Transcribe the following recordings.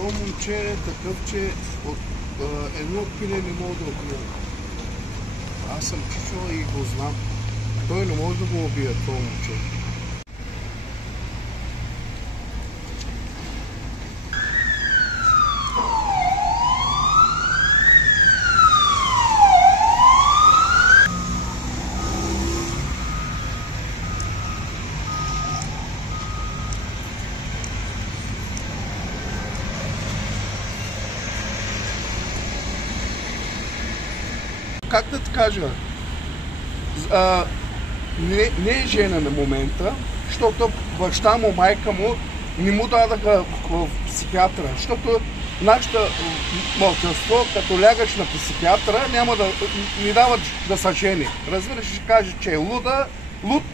то момче е такъв, че от едно пиле не мога да убия. Аз съм чичо и го знам. Той не може да го убие, това момче. Как да ти кажа, не е жена на момента, защото баща му, майка му не му дадаха в психиатъра, защото нашето малцинство, като лягаш на психиатъра, няма да ни дават да са жени. Разбираш, ще каже, че е луд,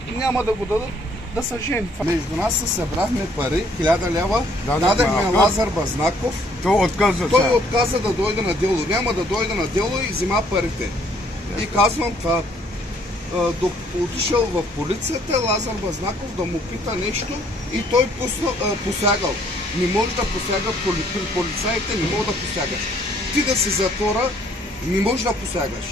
няма да го дадат да са жени. Между нас се събрахме пари, 1000 лева, дадахме Лазар Базнаков. Той отказа да дойде на дело. Няма да дойде на дело и взима парите. И казвам това, отишъл в полицията, Лазар Базнаков да му пита нещо и той посягал. Не може да посяга при полицаите, не може да посягаш. Ти да си затвора, не можеш да посягаш.